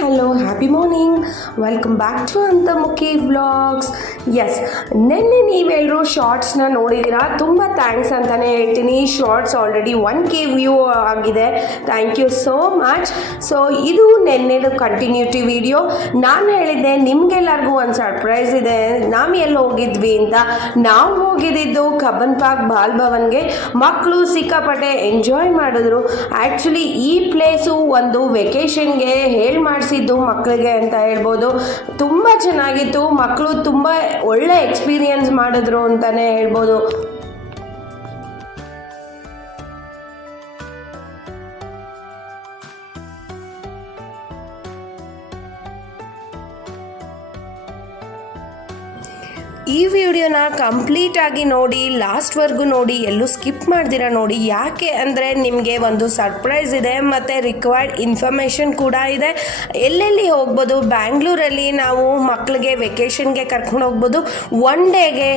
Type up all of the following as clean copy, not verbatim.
Hello happy morning. Welcome back to Antamukhi vlogs. Yes, ನಿನ್ನೆ ನೀವೆಲ್ಲರೂ ಶಾರ್ಟ್ಸ್ನ ನೋಡಿದ್ದೀರಾ. ತುಂಬ ಥ್ಯಾಂಕ್ಸ್ ಅಂತಲೇ ಹೇಳ್ತೀನಿ. ಶಾರ್ಟ್ಸ್ ಆಲ್ರೆಡಿ 1K ವ್ಯೂ ಆಗಿದೆ. Thank you so much. So ಇದು ನೆನ್ನೆದು ಕಂಟಿನ್ಯೂಟಿ ವಿಡಿಯೋ. ನಾನು ಹೇಳಿದ್ದೆ ನಿಮಗೆಲ್ಲರಿಗೂ ಒಂದು ಸರ್ಪ್ರೈಸ್ ಇದೆ, ನಾವು ಎಲ್ಲಿ ಹೋಗಿದ್ವಿ ಅಂತ. ನಾವು ಹೋಗಿದ್ದು ಕಬ್ಬನ್ ಪಾರ್ಕ್ ಬಾಲ್ ಭವನ್ಗೆ. ಮಕ್ಕಳು ಸಿಕ್ಕಾಪಟ್ಟೆ ಎಂಜಾಯ್ ಮಾಡಿದ್ರು. ಆ್ಯಕ್ಚುಲಿ ಈ ಪ್ಲೇಸು ಒಂದು ವೆಕೇಷನ್ಗೆ ಮಾಡಿಸಿದ್ದು ಮಕ್ಕಳಿಗೆ ಅಂತ ಹೇಳ್ಬೋದು. ತುಂಬ ಚೆನ್ನಾಗಿತ್ತು. ಮಕ್ಕಳು ತುಂಬ ಒಳ್ಳೆ ಎಕ್ಸ್ಪೀರಿಯನ್ಸ್ ಮಾಡಿದ್ರು ಅಂತಲೇ ಹೇಳ್ಬೋದು. ಈ ವಿಡಿಯೋನ ಕಂಪ್ಲೀಟಾಗಿ ನೋಡಿ, ಲಾಸ್ಟ್ವರೆಗೂ ನೋಡಿ, ಎಲ್ಲೂ ಸ್ಕಿಪ್ ಮಾಡ್ದಿರ ನೋಡಿ. ಯಾಕೆ ಅಂದರೆ ನಿಮಗೆ ಒಂದು ಸರ್ಪ್ರೈಸ್ ಇದೆ ಮತ್ತು ರಿಕ್ವೈರ್ಡ್ ಇನ್ಫಾರ್ಮೇಷನ್ ಕೂಡ ಇದೆ. ಎಲ್ಲೆಲ್ಲಿ ಹೋಗ್ಬೋದು, ಬ್ಯಾಂಗ್ಳೂರಲ್ಲಿ ನಾವು ಮಕ್ಕಳಿಗೆ ವೆಕೇಷನ್ಗೆ ಕರ್ಕೊಂಡು ಹೋಗ್ಬೋದು. ಒನ್ ಡೇಗೆ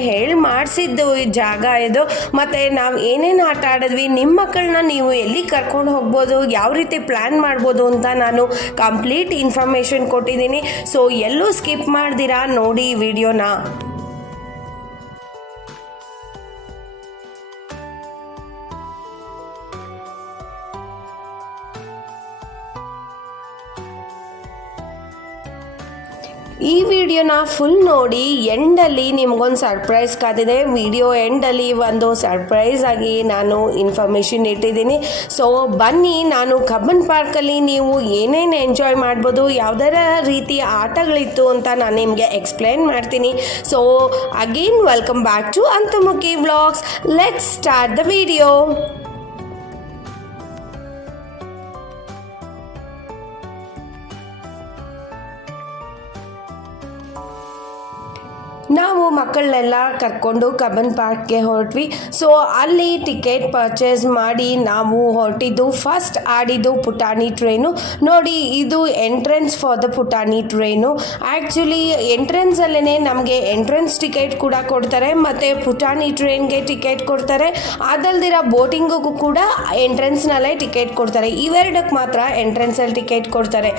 ಮಾಡಿಸಿದ್ದು ಈ ಜಾಗ ಇದು. ಮತ್ತು ನಾವು ಏನೇನು ಆಟ ಆಡಿದ್ವಿ, ನಿಮ್ಮ ಮಕ್ಕಳನ್ನ ನೀವು ಎಲ್ಲಿ ಕರ್ಕೊಂಡು ಹೋಗ್ಬೋದು, ಯಾವ ರೀತಿ ಪ್ಲ್ಯಾನ್ ಮಾಡ್ಬೋದು ಅಂತ ನಾನು ಕಂಪ್ಲೀಟ್ ಇನ್ಫಾರ್ಮೇಷನ್ ಕೊಟ್ಟಿದ್ದೀನಿ. ಸೊ ಎಲ್ಲೂ ಸ್ಕಿಪ್ ಮಾಡ್ದಿರಾ ನೋಡಿ ಈ ವಿಡಿಯೋನ. ಈ ವಿಡಿಯೋನ ಫುಲ್ ನೋಡಿ. ಎಂಡಲ್ಲಿ ನಿಮಗೊಂದು ಸರ್ಪ್ರೈಸ್ ಕಾದಿದೆ. ವಿಡಿಯೋ ಎಂಡಲ್ಲಿ ಒಂದು ಸರ್ಪ್ರೈಸ್ ಆಗಿ ನಾನು ಇನ್ಫಾರ್ಮೇಷನ್ ಇಟ್ಟಿದ್ದೀನಿ. ಸೊ ಬನ್ನಿ, ನಾನು ಕಬ್ಬನ್ ಪಾರ್ಕಲ್ಲಿ ನೀವು ಏನೇನು ಎಂಜಾಯ್ ಮಾಡ್ಬೋದು, ಯಾವುದರ ರೀತಿಯ ಆಟಗಳಿತ್ತು ಅಂತ ನಾನು ನಿಮಗೆ ಎಕ್ಸ್ಪ್ಲೇನ್ ಮಾಡ್ತೀನಿ. So again welcome back to Antamukhi vlogs. Let's start the video. ನಾವು ಮಕ್ಕಳನ್ನೆಲ್ಲ ಕರ್ಕೊಂಡು ಕಬ್ಬನ್ ಪಾರ್ಕ್ಗೆ ಹೊರಟ್ವಿ. ಸೊ ಅಲ್ಲಿ ಟಿಕೆಟ್ ಪರ್ಚೇಸ್ ಮಾಡಿ ನಾವು ಹೊರಟಿದ್ದು. ಫಸ್ಟ್ ಆಡಿದ್ದು ಪುಟಾಣಿ ಟ್ರೈನು. ನೋಡಿ, ಇದು ಎಂಟ್ರೆನ್ಸ್ ಫಾರ್ ದ ಪುಟಾಣಿ ಟ್ರೈನು. ಆ್ಯಕ್ಚುಲಿ ಎಂಟ್ರೆನ್ಸಲ್ಲೇ ನಮಗೆ ಎಂಟ್ರೆನ್ಸ್ ಟಿಕೆಟ್ ಕೂಡ ಕೊಡ್ತಾರೆ ಮತ್ತು ಪುಟಾಣಿ ಟ್ರೈನ್ಗೆ ಟಿಕೆಟ್ ಕೊಡ್ತಾರೆ. ಅದಲ್ದಿರ ಬೋಟಿಂಗಿಗೂ ಕೂಡ ಎಂಟ್ರೆನ್ಸ್ನಲ್ಲೇ ಟಿಕೆಟ್ ಕೊಡ್ತಾರೆ. ಇವೆರಡಕ್ಕೆ ಮಾತ್ರ ಎಂಟ್ರೆನ್ಸಲ್ಲಿ ಟಿಕೆಟ್ ಕೊಡ್ತಾರೆ.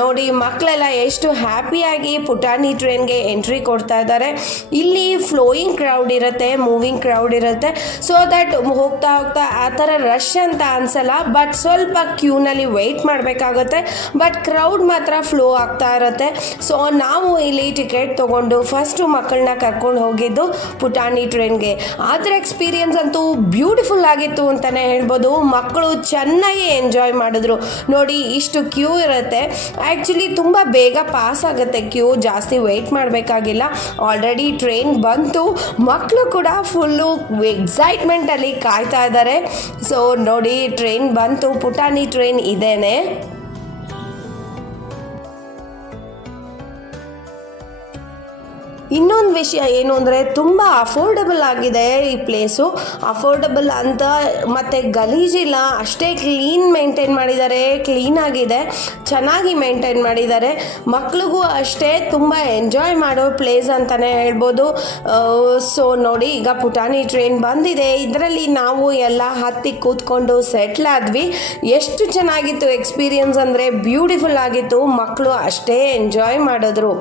ನೋಡಿ, ಮಕ್ಕಳೆಲ್ಲ ಎಷ್ಟು ಹ್ಯಾಪಿಯಾಗಿ ಪುಟಾಣಿ ಟ್ರೈನ್ಗೆ ಎಂಟ್ರಿ ಕೊಡ್ತಾ ಇದ್ದಾರೆ. ಇಲ್ಲಿ ಫ್ಲೋಯಿಂಗ್ ಕ್ರೌಡ್ ಇರುತ್ತೆ, ಮೂವಿಂಗ್ ಕ್ರೌಡ್ ಇರುತ್ತೆ. ಸೊ ದಟ್ ಹೋಗ್ತಾ ಹೋಗ್ತಾ ಆ ಥರ ರಶ್ ಅಂತ ಅನ್ಸಲ್ಲ. ಬಟ್ ಸ್ವಲ್ಪ ಕ್ಯೂನಲ್ಲಿ ವೆಯ್ಟ್ ಮಾಡಬೇಕಾಗುತ್ತೆ. ಬಟ್ ಕ್ರೌಡ್ ಮಾತ್ರ ಫ್ಲೋ ಆಗ್ತಾ ಇರುತ್ತೆ. ಸೊ ನಾವು ಇಲ್ಲಿ ಟಿಕೆಟ್ ತೊಗೊಂಡು ಫಸ್ಟು ಮಕ್ಕಳನ್ನ ಕರ್ಕೊಂಡು ಹೋಗಿದ್ದು ಪುಟಾಣಿ ಟ್ರೈನ್ಗೆ. ಅದರ ಎಕ್ಸ್ಪೀರಿಯನ್ಸ್ ಅಂತೂ ಬ್ಯೂಟಿಫುಲ್ ಆಗಿತ್ತು ಅಂತಲೇ ಹೇಳ್ಬೋದು. ಮಕ್ಕಳು ಚೆನ್ನಾಗಿ ಎಂಜಾಯ್ ಮಾಡಿದ್ರು. ನೋಡಿ, ಇಷ್ಟು ಕ್ಯೂ ಇರುತ್ತೆ. ಆ್ಯಕ್ಚುಲಿ ತುಂಬ ಬೇಗ ಪಾಸ್ ಆಗುತ್ತೆ ಕ್ಯೂ, ಜಾಸ್ತಿ ವೆಯ್ಟ್ ಮಾಡಬೇಕಾಗಿಲ್ಲ. ಆಲ್ರೆಡಿ ಟ್ರೈನ್ ಬಂತು. ಮಕ್ಕಳು ಕೂಡ ಫುಲ್ಲು ಎಕ್ಸೈಟ್ಮೆಂಟಲ್ಲಿ ಕಾಯ್ತಾ ಇದ್ದಾರೆ. ಸೊ ನೋಡಿ, ಟ್ರೈನ್ ಬಂತು, ಪುಟಾಣಿ ಟ್ರೈನ್ ಇದೇನೆ. ಇನ್ನೊಂದು ವಿಷಯ ಏನು ಅಂದರೆ, ತುಂಬ ಅಫೋರ್ಡಬಲ್ ಆಗಿದೆ ಈ ಪ್ಲೇಸು. ಅಫೋರ್ಡಬಲ್ ಅಂತ ಮತ್ತು ಗಲೀಜಿಲ್ಲ, ಅಷ್ಟೇ ಕ್ಲೀನ್ ಮೇಂಟೈನ್ ಮಾಡಿದ್ದಾರೆ. ಕ್ಲೀನಾಗಿದೆ, ಚೆನ್ನಾಗಿ ಮೇಂಟೈನ್ ಮಾಡಿದ್ದಾರೆ. ಮಕ್ಳಿಗೂ ಅಷ್ಟೇ ತುಂಬ ಎಂಜಾಯ್ ಮಾಡೋ ಪ್ಲೇಸ್ ಅಂತಲೇ ಹೇಳ್ಬೋದು. ಸೊ ನೋಡಿ, ಈಗ ಪುಟಾಣಿ ಟ್ರೈನ್ ಬಂದಿದೆ. ಇದರಲ್ಲಿ ನಾವು ಎಲ್ಲ ಹತ್ತಿ ಕೂತ್ಕೊಂಡು ಸೆಟ್ಲ್ ಆದ್ವಿ. ಎಷ್ಟು ಚೆನ್ನಾಗಿತ್ತು ಎಕ್ಸ್ಪೀರಿಯನ್ಸ್ ಅಂದರೆ ಬ್ಯೂಟಿಫುಲ್ ಆಗಿತ್ತು. ಮಕ್ಕಳು ಅಷ್ಟೇ ಎಂಜಾಯ್ ಮಾಡಿದ್ರು.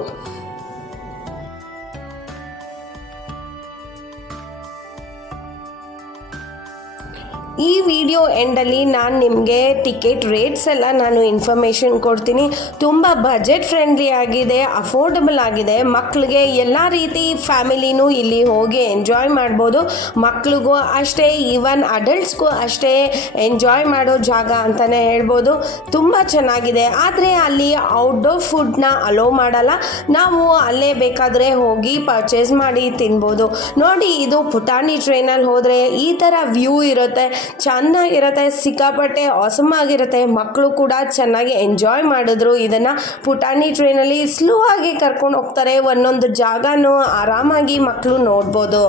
ಈ ವಿಡಿಯೋ ಎಂಡಲ್ಲಿ ನಾನು ನಿಮಗೆ ಟಿಕೆಟ್ ರೇಟ್ಸ್ ಎಲ್ಲ ನಾನು ಇನ್ಫಾರ್ಮೇಷನ್ ಕೊಡ್ತೀನಿ. ತುಂಬ ಬಜೆಟ್ ಫ್ರೆಂಡ್ಲಿ ಆಗಿದೆ, ಅಫೋರ್ಡಬಲ್ ಆಗಿದೆ. ಮಕ್ಕಳಿಗೆ ಎಲ್ಲ ರೀತಿ ಫ್ಯಾಮಿಲಿನೂ ಇಲ್ಲಿ ಹೋಗಿ ಎಂಜಾಯ್ ಮಾಡ್ಬೋದು. ಮಕ್ಳಿಗೂ ಅಷ್ಟೇ, ಈವನ್ ಅಡಲ್ಟ್ಸ್ಗೂ ಅಷ್ಟೇ ಎಂಜಾಯ್ ಮಾಡೋ ಜಾಗ ಅಂತಲೇ ಹೇಳ್ಬೋದು. ತುಂಬ ಚೆನ್ನಾಗಿದೆ. ಆದರೆ ಅಲ್ಲಿ ಔಟ್ಡೋರ್ ಫುಡ್ನ ಅಲೋ ಮಾಡಲ್ಲ. ನಾವು ಅಲ್ಲೇ ಬೇಕಾದರೆ ಹೋಗಿ ಪರ್ಚೇಸ್ ಮಾಡಿ ತಿನ್ಬೋದು. ನೋಡಿ, ಇದು ಪುಟಾಣಿ ಟ್ರೈನಲ್ಲಿ ಹೋದರೆ ಈ ಥರ ವ್ಯೂ ಇರುತ್ತೆ, ಚೆನ್ನಾಗಿರುತ್ತೆ, ಸಿಕ್ಕಾಪಟ್ಟೆ ಆಸಮ್ ಆಗಿರುತ್ತೆ. ಮಕ್ಕಳು ಕೂಡ ಚೆನ್ನಾಗಿ ಎಂಜಾಯ್ ಮಾಡಿದ್ರು. ಇದನ್ನು ಪುಟಾಣಿ ಟ್ರೈನಲ್ಲಿ ಸ್ಲೋ ಆಗಿ ಕರ್ಕೊಂಡು ಹೋಗ್ತಾರೆ. ಒಂದೊಂದು ಜಾಗನೂ ಆರಾಮಾಗಿ ಮಕ್ಕಳು ನೋಡ್ಬೋದು.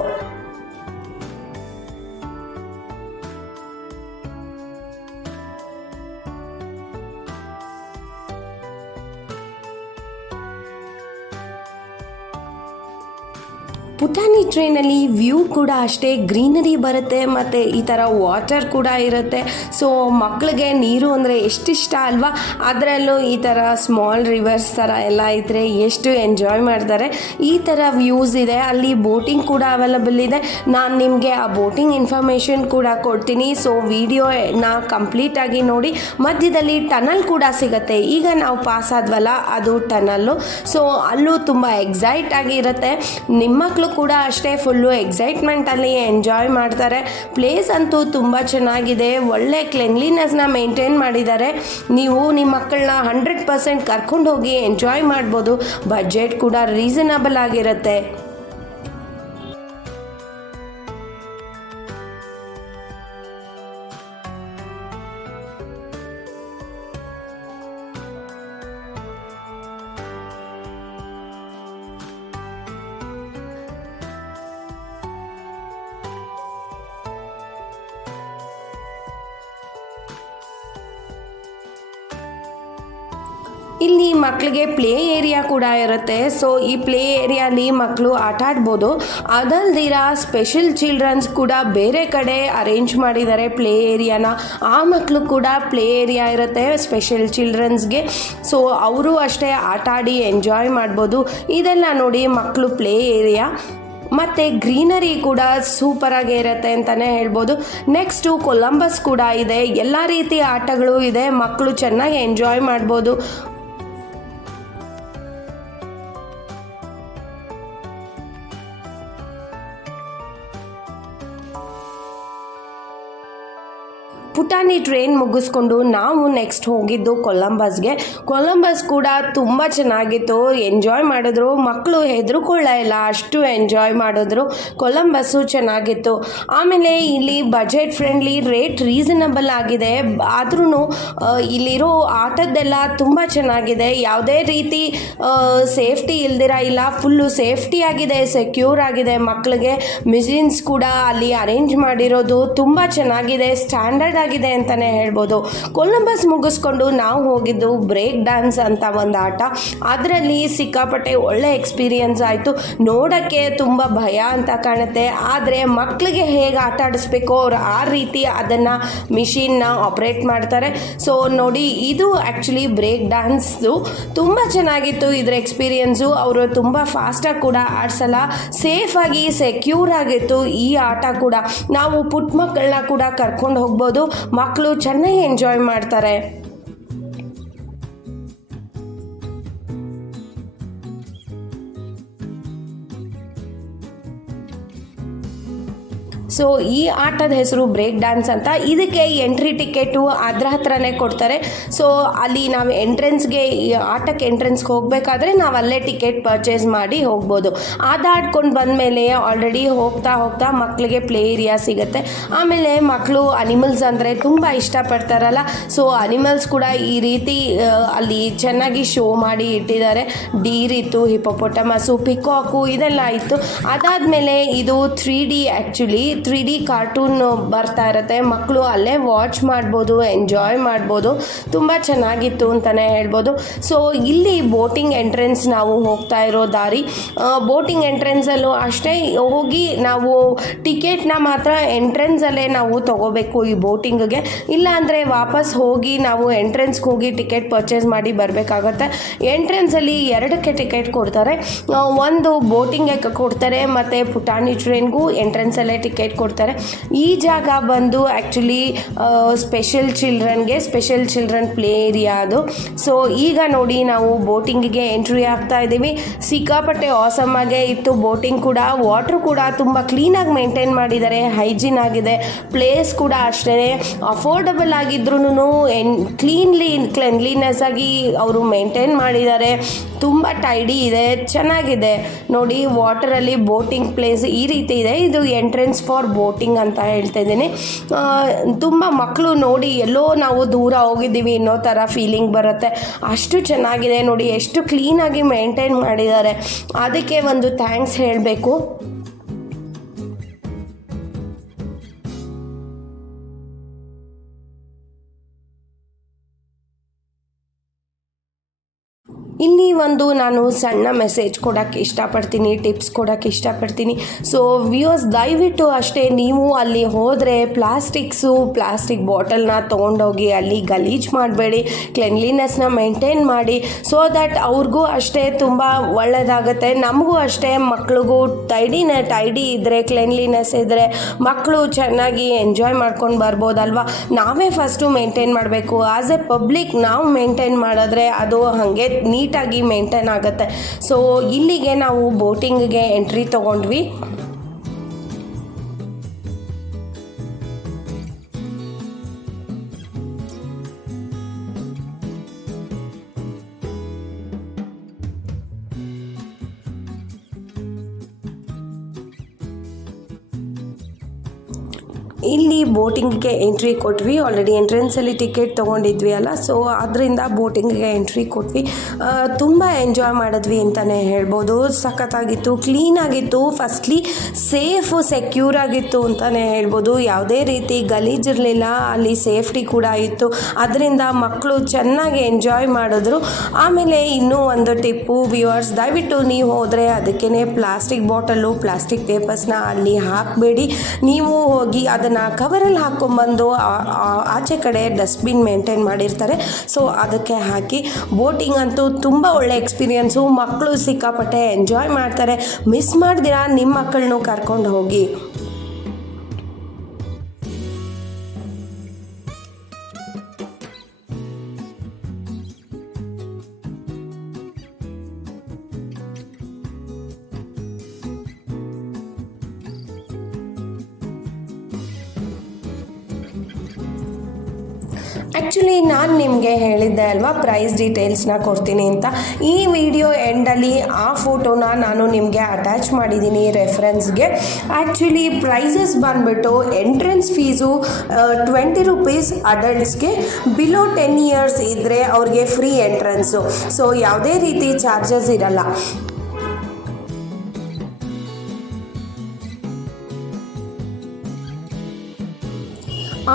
ಪುಟಾಣಿ ಟ್ರೈನಲ್ಲಿ ವ್ಯೂ ಕೂಡ ಅಷ್ಟೇ ಗ್ರೀನರಿ ಬರುತ್ತೆ ಮತ್ತು ಈ ಥರ ವಾಟರ್ ಕೂಡ ಇರುತ್ತೆ. ಸೊ ಮಕ್ಕಳಿಗೆ ನೀರು ಅಂದರೆ ಎಷ್ಟಿಷ್ಟ ಅಲ್ವಾ, ಅದರಲ್ಲೂ ಈ ಥರ ಸ್ಮಾಲ್ ರಿವರ್ಸ್ ಥರ ಎಲ್ಲ ಇದ್ದರೆ ಎಷ್ಟು ಎಂಜಾಯ್ ಮಾಡ್ತಾರೆ. ಈ ಥರ ವ್ಯೂಸ್ ಇದೆ. ಅಲ್ಲಿ ಬೋಟಿಂಗ್ ಕೂಡ ಅವೈಲಬಲ್ ಇದೆ. ನಾನು ನಿಮಗೆ ಆ ಬೋಟಿಂಗ್ ಇನ್ಫಾರ್ಮೇಷನ್ ಕೂಡ ಕೊಡ್ತೀನಿ. ಸೊ ವಿಡಿಯೋನ ಕಂಪ್ಲೀಟಾಗಿ ನೋಡಿ. ಮಧ್ಯದಲ್ಲಿ ಟನಲ್ ಕೂಡ ಸಿಗುತ್ತೆ. ಈಗ ನಾವು ಪಾಸ್ ಆದ್ವಲ್ಲ, ಅದು ಟನಲ್ಲು. ಸೊ ಅಲ್ಲೂ ತುಂಬ ಎಕ್ಸೈಟ್ ಆಗಿರುತ್ತೆ. ನಿಮ್ಮ ಮಕ್ಕಳು ಕೂಡ ಅಷ್ಟೇ ಫುಲ್ಲು ಎಕ್ಸೈಟ್ಮೆಂಟಲ್ಲಿ ಎಂಜಾಯ್ ಮಾಡ್ತಾರೆ. ಪ್ಲೇಸ್ ಅಂತೂ ತುಂಬ ಚೆನ್ನಾಗಿದೆ. ಒಳ್ಳೆ ಕ್ಲೆನ್ಲಿನೆಸ್ನ ಮೇಂಟೈನ್ ಮಾಡಿದ್ದಾರೆ. ನೀವು ನಿಮ್ಮ ಮಕ್ಕಳನ್ನ 100% ಕರ್ಕೊಂಡು ಹೋಗಿ ಎಂಜಾಯ್ ಮಾಡ್ಬೋದು. ಬಜೆಟ್ ಕೂಡ ರೀಸನಬಲ್ ಆಗಿರುತ್ತೆ. ಇಲ್ಲಿ ಮಕ್ಕಳಿಗೆ ಪ್ಲೇ ಏರಿಯಾ ಕೂಡ ಇರುತ್ತೆ. ಸೊ ಈ ಪ್ಲೇ ಏರಿಯಾಲಿ ಮಕ್ಕಳು ಆಟ ಆಡ್ಬೋದು. ಅದಲ್ದಿರ ಸ್ಪೆಷಲ್ ಚಿಲ್ಡ್ರನ್ಸ್ ಕೂಡ ಬೇರೆ ಕಡೆ ಅರೇಂಜ್ ಮಾಡಿದ್ದಾರೆ ಪ್ಲೇ ಏರಿಯಾನ. ಆ ಮಕ್ಕಳು ಕೂಡ ಪ್ಲೇ ಏರಿಯಾ ಇರುತ್ತೆ ಸ್ಪೆಷಲ್ ಚಿಲ್ಡ್ರನ್ಸ್ಗೆ. ಸೊ ಅವರು ಅಷ್ಟೇ ಆಟ ಆಡಿ ಎಂಜಾಯ್ ಮಾಡ್ಬೋದು. ಇದೆಲ್ಲ ನೋಡಿ ಮಕ್ಕಳು ಪ್ಲೇ ಏರಿಯಾ. ಮತ್ತು ಗ್ರೀನರಿ ಕೂಡ ಸೂಪರಾಗಿ ಇರುತ್ತೆ ಅಂತಲೇ ಹೇಳ್ಬೋದು. ನೆಕ್ಸ್ಟು ಕೊಲಂಬಸ್ ಕೂಡ ಇದೆ. ಎಲ್ಲ ರೀತಿಯ ಆಟಗಳು ಇದೆ. ಮಕ್ಕಳು ಚೆನ್ನಾಗಿ ಎಂಜಾಯ್ ಮಾಡ್ಬೋದು. ಪುಟಾಣಿ ಟ್ರೈನ್ ಮುಗಿಸ್ಕೊಂಡು ನಾವು ನೆಕ್ಸ್ಟ್ ಹೋಗಿದ್ದು ಕೊಲಂಬಸ್ಗೆ. ಕೊಲಂಬಸ್ ಕೂಡ ತುಂಬ ಚೆನ್ನಾಗಿತ್ತು. ಎಂಜಾಯ್ ಮಾಡಿದ್ರು ಮಕ್ಕಳು, ಹೆದರ್ಕೊಳ್ಳ ಇಲ್ಲ, ಅಷ್ಟು ಎಂಜಾಯ್ ಮಾಡಿದ್ರು. ಕೊಲಂಬಸ್ಸು ಚೆನ್ನಾಗಿತ್ತು. ಆಮೇಲೆ ಇಲ್ಲಿ ಬಜೆಟ್ ಫ್ರೆಂಡ್ಲಿ, ರೇಟ್ ರೀಸನಬಲ್ ಆಗಿದೆ. ಆದ್ರೂ ಇಲ್ಲಿರೋ ಆಟದ್ದೆಲ್ಲ ತುಂಬ ಚೆನ್ನಾಗಿದೆ. ಯಾವುದೇ ರೀತಿ ಸೇಫ್ಟಿ ಇಲ್ದಿರ ಇಲ್ಲ, ಫುಲ್ಲು ಸೇಫ್ಟಿ ಆಗಿದೆ, ಸೆಕ್ಯೂರ್ ಆಗಿದೆ. ಮಕ್ಕಳಿಗೆ ಮಿಷಿನ್ಸ್ ಕೂಡ ಅಲ್ಲಿ ಅರೇಂಜ್ ಮಾಡಿರೋದು ತುಂಬ ಚೆನ್ನಾಗಿದೆ, ಸ್ಟ್ಯಾಂಡರ್ಡ್ ಆಗಿದೆ ಅಂತಲೇ ಹೇಳ್ಬೋದು. ಕೊಲಂಬಸ್ ಮುಗಿಸ್ಕೊಂಡು ನಾವು ಹೋಗಿದ್ದು ಬ್ರೇಕ್ ಡ್ಯಾನ್ಸ್ ಅಂತ ಒಂದು ಆಟ. ಅದರಲ್ಲಿ ಸಿಕ್ಕಾಪಟ್ಟೆ ಒಳ್ಳೆ ಎಕ್ಸ್ಪೀರಿಯನ್ಸ್ ಆಯಿತು. ನೋಡೋಕ್ಕೆ ತುಂಬ ಭಯ ಅಂತ ಕಾಣುತ್ತೆ, ಆದರೆ ಮಕ್ಕಳಿಗೆ ಹೇಗೆ ಆಟ ಆಡಿಸ್ಬೇಕೋ ಅವ್ರು ಆ ರೀತಿ ಅದನ್ನು ಮಿಷಿನ್ನ ಆಪ್ರೇಟ್ ಮಾಡ್ತಾರೆ. ಸೊ ನೋಡಿ, ಇದು ಆ್ಯಕ್ಚುಲಿ ಬ್ರೇಕ್ ಡ್ಯಾನ್ಸ್ದು ತುಂಬ ಚೆನ್ನಾಗಿತ್ತು ಇದರ ಎಕ್ಸ್ಪೀರಿಯನ್ಸು. ಅವರು ತುಂಬ ಫಾಸ್ಟಾಗಿ ಕೂಡ ಆಡಿಸಲ್ಲ, ಸೇಫಾಗಿ ಸೆಕ್ಯೂರ್ ಆಗಿತ್ತು ಈ ಆಟ ಕೂಡ. ನಾವು ಪುಟ್ಟ ಮಕ್ಕಳನ್ನ ಕೂಡ ಕರ್ಕೊಂಡು ಹೋಗ್ಬೋದು. ಮಕ್ಕಳು ಚೆನ್ನಾಗಿ ಎಂಜಾಯ್ ಮಾಡ್ತಾರೆ. ಸೊ ಈ ಆಟದ ಹೆಸರು ಬ್ರೇಕ್ ಡ್ಯಾನ್ಸ್ ಅಂತ. ಇದಕ್ಕೆ ಎಂಟ್ರಿ ಟಿಕೆಟು ಅದರ ಹತ್ರನೇ ಕೊಡ್ತಾರೆ. ಸೊ ಅಲ್ಲಿ ನಾವು ಎಂಟ್ರೆನ್ಸ್ಗೆ, ಈ ಆಟಕ್ಕೆ ಎಂಟ್ರೆನ್ಸ್ಗೆ ಹೋಗಬೇಕಾದ್ರೆ ನಾವು ಅಲ್ಲೇ ಟಿಕೆಟ್ ಪರ್ಚೇಸ್ ಮಾಡಿ ಹೋಗ್ಬೋದು. ಅದಾಡ್ಕೊಂಡು ಬಂದಮೇಲೆ ಆಲ್ರೆಡಿ ಹೋಗ್ತಾ ಹೋಗ್ತಾ ಮಕ್ಕಳಿಗೆ ಪ್ಲೇ ಏರಿಯಾ ಸಿಗುತ್ತೆ. ಆಮೇಲೆ ಮಕ್ಕಳು ಅನಿಮಲ್ಸ್ ಅಂದರೆ ತುಂಬ ಇಷ್ಟಪಡ್ತಾರಲ್ಲ, ಸೊ ಅನಿಮಲ್ಸ್ ಕೂಡ ಈ ರೀತಿ ಅಲ್ಲಿ ಚೆನ್ನಾಗಿ ಶೋ ಮಾಡಿ ಇಟ್ಟಿದ್ದಾರೆ. ಡೀರ್ ಇತ್ತು, ಹಿಪೋಪೊಟಮಸು, ಪಿಕಾಕು, ಇದೆಲ್ಲ ಇತ್ತು. ಅದಾದಮೇಲೆ ಇದು 3D ಆ್ಯಕ್ಚುಲಿ 3D ಕಾರ್ಟೂನ್ ಬರ್ತಾ ಇರುತ್ತೆ. ಮಕ್ಕಳು ಅಲ್ಲೇ ವಾಚ್ ಮಾಡ್ಬೋದು, ಎಂಜಾಯ್ ಮಾಡ್ಬೋದು. ತುಂಬ ಚೆನ್ನಾಗಿತ್ತು ಅಂತಲೇ ಹೇಳ್ಬೋದು. ಸೊ ಇಲ್ಲಿ ಬೋಟಿಂಗ್ ಎಂಟ್ರೆನ್ಸ್ ನಾವು ಹೋಗ್ತಾ ಇರೋ ದಾರಿ. ಬೋಟಿಂಗ್ ಎಂಟ್ರೆನ್ಸಲ್ಲೂ ಅಷ್ಟೇ ಹೋಗಿ ನಾವು ಟಿಕೆಟ್ನ ಮಾತ್ರ ಎಂಟ್ರೆನ್ಸಲ್ಲೇ ನಾವು ತೊಗೋಬೇಕು ಈ ಬೋಟಿಂಗ್ಗೆ. ಇಲ್ಲಾಂದರೆ ವಾಪಸ್ ಹೋಗಿ ನಾವು ಎಂಟ್ರೆನ್ಸ್ಗೆ ಹೋಗಿ ಟಿಕೆಟ್ ಪರ್ಚೇಸ್ ಮಾಡಿ ಬರಬೇಕಾಗತ್ತೆ. ಎಂಟ್ರೆನ್ಸಲ್ಲಿ 2ಕ್ಕೆ ಟಿಕೆಟ್ ಕೊಡ್ತಾರೆ. ಒಂದು ಬೋಟಿಂಗ್ಗೆ ಕೊಡ್ತಾರೆ ಮತ್ತು ಪುಟಾಣಿ ಟ್ರೈನ್ಗೂ ಎಂಟ್ರೆನ್ಸಲ್ಲೇ ಟಿಕೆಟ್ ಕೊಡ್ತಾರೆ. ಈ ಜಾಗ ಬಂದು actually special children play area ಅದು. ಸೊ ಈಗ ನೋಡಿ ನಾವು ಬೋಟಿಂಗಿಗೆ ಎಂಟ್ರಿ ಆಗ್ತಾ ಇದ್ದೀವಿ. ಸಿಕ್ಕಾಪಟ್ಟೆ ಆಸಮ್ ಆಗೇ ಇತ್ತು ಬೋಟಿಂಗ್ ಕೂಡ. ವಾಟ್ರ್ ಕೂಡ ತುಂಬ ಕ್ಲೀನಾಗಿ ಮೇಂಟೈನ್ ಮಾಡಿದ್ದಾರೆ, ಹೈಜೀನ್ ಆಗಿದೆ. ಪ್ಲೇಸ್ ಕೂಡ ಅಷ್ಟೇ ಅಫೋರ್ಡಬಲ್ ಆಗಿದ್ರೂ ಕ್ಲೆನ್ಲಿನೆಸ್ ಆಗಿ ಅವರು ಮೇಂಟೈನ್ ಮಾಡಿದ್ದಾರೆ. ತುಂಬ ಟೈಡಿ ಇದೆ, ಚೆನ್ನಾಗಿದೆ ನೋಡಿ. ವಾಟರಲ್ಲಿ ಬೋಟಿಂಗ್ ಪ್ಲೇಸ್ ಈ ರೀತಿ ಇದೆ. ಇದು ಎಂಟ್ರೆನ್ಸ್ ಫಾರ್ ಬೋಟಿಂಗ್ ಅಂತ ಹೇಳ್ತಾ ಇದ್ದೀನಿ. ತುಂಬ ಮಕ್ಕಳು ನೋಡಿ ಎಲ್ಲೋ ನಾವು ದೂರ ಹೋಗಿದ್ದೀವಿ ಅನ್ನೋ ಥರ ಫೀಲಿಂಗ್ ಬರುತ್ತೆ. ಅಷ್ಟು ಚೆನ್ನಾಗಿದೆ ನೋಡಿ, ಎಷ್ಟು ಕ್ಲೀನಾಗಿ ಮೇಂಟೈನ್ ಮಾಡಿದ್ದಾರೆ. ಅದಕ್ಕೆ ಒಂದು ಥ್ಯಾಂಕ್ಸ್ ಹೇಳಬೇಕು. ಇಲ್ಲಿ ಒಂದು ನಾನು ಸಣ್ಣ ಮೆಸೇಜ್ ಕೊಡೋಕ್ಕೆ ಇಷ್ಟಪಡ್ತೀನಿ, ಟಿಪ್ಸ್ ಕೊಡೋಕ್ಕೆ ಇಷ್ಟಪಡ್ತೀನಿ. ಸೊ ವ್ಯೂವರ್ಸ್, ದಯವಿಟ್ಟು ಅಷ್ಟೇ ನೀವು ಅಲ್ಲಿ ಹೋದರೆ ಪ್ಲಾಸ್ಟಿಕ್ ಬಾಟಲ್ನ ತೊಗೊಂಡೋಗಿ ಅಲ್ಲಿ ಗಲೀಜು ಮಾಡಬೇಡಿ. ಕ್ಲೆನ್ಲಿನೆಸ್ನ ಮೇಂಟೈನ್ ಮಾಡಿ. ಸೊ ದ್ಯಾಟ್ ಅವ್ರಿಗೂ ಅಷ್ಟೇ ತುಂಬ ಒಳ್ಳೆಯದಾಗುತ್ತೆ, ನಮಗೂ ಅಷ್ಟೇ. ಮಕ್ಳಿಗೂ ಟೈಡಿ ಇದ್ದರೆ, ಕ್ಲೆನ್ಲಿನೆಸ್ ಇದ್ದರೆ ಮಕ್ಕಳು ಚೆನ್ನಾಗಿ ಎಂಜಾಯ್ ಮಾಡ್ಕೊಂಡು ಬರ್ಬೋದಲ್ವ. ನಾವೇ ಫಸ್ಟು ಮೇಂಟೈನ್ ಮಾಡಬೇಕು. ಆಸ್ ಎ ಪಬ್ಲಿಕ್ ನಾವು ಮೇಂಟೈನ್ ಮಾಡಿದ್ರೆ ಅದು ಹಾಗೆ ನೀಟಾಗಿ ಮೇಂಟೈನ್ ಆಗುತ್ತೆ. ಸೊ ಇಲ್ಲಿಗೆ ನಾವು ಬೋಟಿಂಗ್ಗೆ ಎಂಟ್ರಿ ತೊಗೊಂಡ್ವಿ. ಇಲ್ಲಿ ಬೋಟಿಂಗ್ಗೆ ಎಂಟ್ರಿ ಕೊಟ್ವಿ. ಆಲ್ರೆಡಿ ಎಂಟ್ರೆನ್ಸಲ್ಲಿ ಟಿಕೆಟ್ ತೊಗೊಂಡಿದ್ವಿ ಅಲ್ಲ, ಸೊ ಅದರಿಂದ ಬೋಟಿಂಗ್ಗೆ ಎಂಟ್ರಿ ಕೊಟ್ವಿ. ತುಂಬ ಎಂಜಾಯ್ ಮಾಡಿದ್ವಿ ಅಂತಲೇ ಹೇಳ್ಬೋದು. ಸಖತ್ತಾಗಿತ್ತು, ಕ್ಲೀನಾಗಿತ್ತು, ಫಸ್ಟ್ಲಿ ಸೇಫು ಸೆಕ್ಯೂರ್ ಆಗಿತ್ತು ಅಂತಲೇ ಹೇಳ್ಬೋದು. ಯಾವುದೇ ರೀತಿ ಗಲೀಜಿರಲಿಲ್ಲ, ಅಲ್ಲಿ ಸೇಫ್ಟಿ ಕೂಡ ಇತ್ತು. ಅದರಿಂದ ಮಕ್ಕಳು ಚೆನ್ನಾಗಿ ಎಂಜಾಯ್ ಮಾಡಿದ್ರು. ಆಮೇಲೆ ಇನ್ನೂ ಒಂದು ಟಿಪ್ಪು ವ್ಯೂವರ್ಸ್, ದಯವಿಟ್ಟು ನೀವು ಹೋದರೆ ಅದಕ್ಕೇ ಪ್ಲಾಸ್ಟಿಕ್ ಬಾಟಲು, ಪ್ಲಾಸ್ಟಿಕ್ ಪೇಪರ್ಸ್ನ ಅಲ್ಲಿ ಹಾಕಬೇಡಿ. ನೀವು ಹೋಗಿ ಅದನ್ನು ಕವರಲ್ಲಿ ಹಾಕ್ಕೊಂಬಂದು ಆಚೆ ಕಡೆ ಡಸ್ಟ್ಬಿನ್ ಮೇಂಟೈನ್ ಮಾಡಿರ್ತಾರೆ, ಸೊ ಅದಕ್ಕೆ ಹಾಕಿ. ಬೋಟಿಂಗ್ ಅಂತೂ ತುಂಬ ಒಳ್ಳೆ ಎಕ್ಸ್ಪೀರಿಯೆನ್ಸು. ಮಕ್ಕಳು ಸಿಕ್ಕಾಪಟ್ಟೆ ಎಂಜಾಯ್ ಮಾಡ್ತಾರೆ. ಮಿಸ್ ಮಾಡ್ದಿರಾ ನಿಮ್ಮ ಮಕ್ಕಳನ್ನೂ ಕರ್ಕೊಂಡು ಹೋಗಿ. ಆ್ಯಕ್ಚುಲಿ ನಾನು ನಿಮಗೆ ಹೇಳಿದ್ದೆ ಅಲ್ವಾ ಪ್ರೈಸ್ ಡೀಟೇಲ್ಸ್ನ ಕೊಡ್ತೀನಿ ಅಂತ. ಈ ವಿಡಿಯೋ ಎಂಡಲ್ಲಿ ಆ ಫೋಟೋನ ನಾನು ನಿಮಗೆ ಅಟ್ಯಾಚ್ ಮಾಡಿದ್ದೀನಿ ರೆಫರೆನ್ಸ್ಗೆ. ಆ್ಯಕ್ಚುಲಿ ಪ್ರೈಸಸ್ ಬಂದುಬಿಟ್ಟು ಎಂಟ್ರೆನ್ಸ್ ಫೀಸು 20 ರೂಪೀಸ್ ಅಡಲ್ಟ್ಸ್ಗೆ, ಬಿಲೋ 10 ಇಯರ್ಸ್ ಇದ್ದರೆ ಅವ್ರಿಗೆ ಫ್ರೀ ಎಂಟ್ರೆನ್ಸು. ಸೊ ಯಾವುದೇ ರೀತಿ ಚಾರ್ಜಸ್ ಇರಲ್ಲ.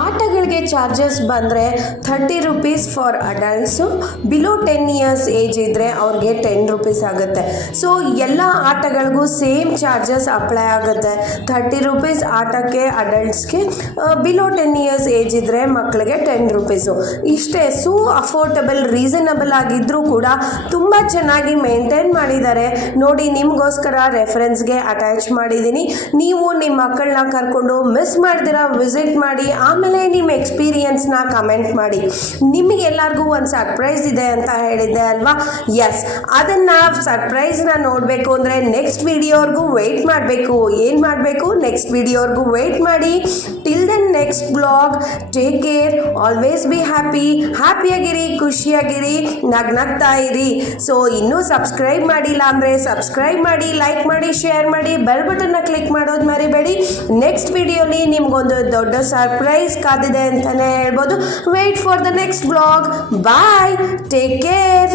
ಆಟಗಳಿಗೆ ಚಾರ್ಜಸ್ ಬಂದರೆ 30 rupees for adults, below 10 years age ಇದ್ದರೆ ಅವ್ರಿಗೆ 10 ರೂಪೀಸ್ ಆಗುತ್ತೆ. ಸೊ ಎಲ್ಲ ಆಟಗಳಿಗೂ ಸೇಮ್ ಚಾರ್ಜಸ್ ಅಪ್ಲೈ ಆಗುತ್ತೆ. 30 ರೂಪೀಸ್ ಆಟಕ್ಕೆ ಅಡಲ್ಟ್ಸ್ಗೆ, ಬಿಲೋ 10 ಇಯರ್ಸ್ ಏಜ್ ಇದ್ದರೆ ಮಕ್ಕಳಿಗೆ 10 ರೂಪೀಸು. ಇಷ್ಟೇ. ಸೊ ಅಫೋರ್ಡಬಲ್, ರೀಸನಬಲ್ ಆಗಿದ್ದರೂ ಕೂಡ ತುಂಬ ಚೆನ್ನಾಗಿ ಮೇಂಟೈನ್ ಮಾಡಿದ್ದಾರೆ ನೋಡಿ. ನಿಮಗೋಸ್ಕರ ರೆಫರೆನ್ಸ್ಗೆ ಅಟ್ಯಾಚ್ ಮಾಡಿದ್ದೀನಿ. ನೀವು ನಿಮ್ಮ ಮಕ್ಕಳನ್ನ ಕರ್ಕೊಂಡು ಮಿಸ್ ಮಾಡ್ದಿರಾ ವಿಸಿಟ್ ಮಾಡಿ. ಆಮೇಲೆ ನಿಮ್ಮ ಎಕ್ಸ್ಪೀರಿಯನ್ಸ್ನ ಕಮೆಂಟ್ ಮಾಡಿ. ನಿಮಗೆಲ್ಲರಿಗೂ ಒಂದು ಸರ್ಪ್ರೈಸ್ ಇದೆ ಅಂತ ಹೇಳಿದ್ದೆ ಅಲ್ವಾ. ಎಸ್, ಅದನ್ನು ಸರ್ಪ್ರೈಸ್ನ ನೋಡಬೇಕು ಅಂದರೆ ನೆಕ್ಸ್ಟ್ ವಿಡಿಯೋವರೆಗೂ ವೆಯ್ಟ್ ಮಾಡಬೇಕು. ಏನು ಮಾಡಬೇಕು? ನೆಕ್ಸ್ಟ್ ವಿಡಿಯೋವರೆಗೂ ವೆಯ್ಟ್ ಮಾಡಿ. Till then next blog, take care, always be ಹ್ಯಾಪಿಯಾಗಿರಿ, ಖುಷಿಯಾಗಿರಿ, ನಗ್ನಗ್ತಾ ಇರಿ. ಸೊ ಇನ್ನೂ ಸಬ್ಸ್ಕ್ರೈಬ್ ಮಾಡಿಲ್ಲ ಅಂದರೆ ಸಬ್ಸ್ಕ್ರೈಬ್ ಮಾಡಿ, ಲೈಕ್ ಮಾಡಿ, ಶೇರ್ ಮಾಡಿ, ಬೆಲ್ ಬಟನ್ನ ಕ್ಲಿಕ್ ಮಾಡೋದು ಮರಿಬೇಡಿ. ನೆಕ್ಸ್ಟ್ ವಿಡಿಯೋಲಿ ನಿಮಗೊಂದು ದೊಡ್ಡ ಸರ್ಪ್ರೈಸ್ ಕಾದಿದೆ ಅಂತಲೇ ಹೇಳ್ಬೋದು. Wait for the next blog. Bye, take care.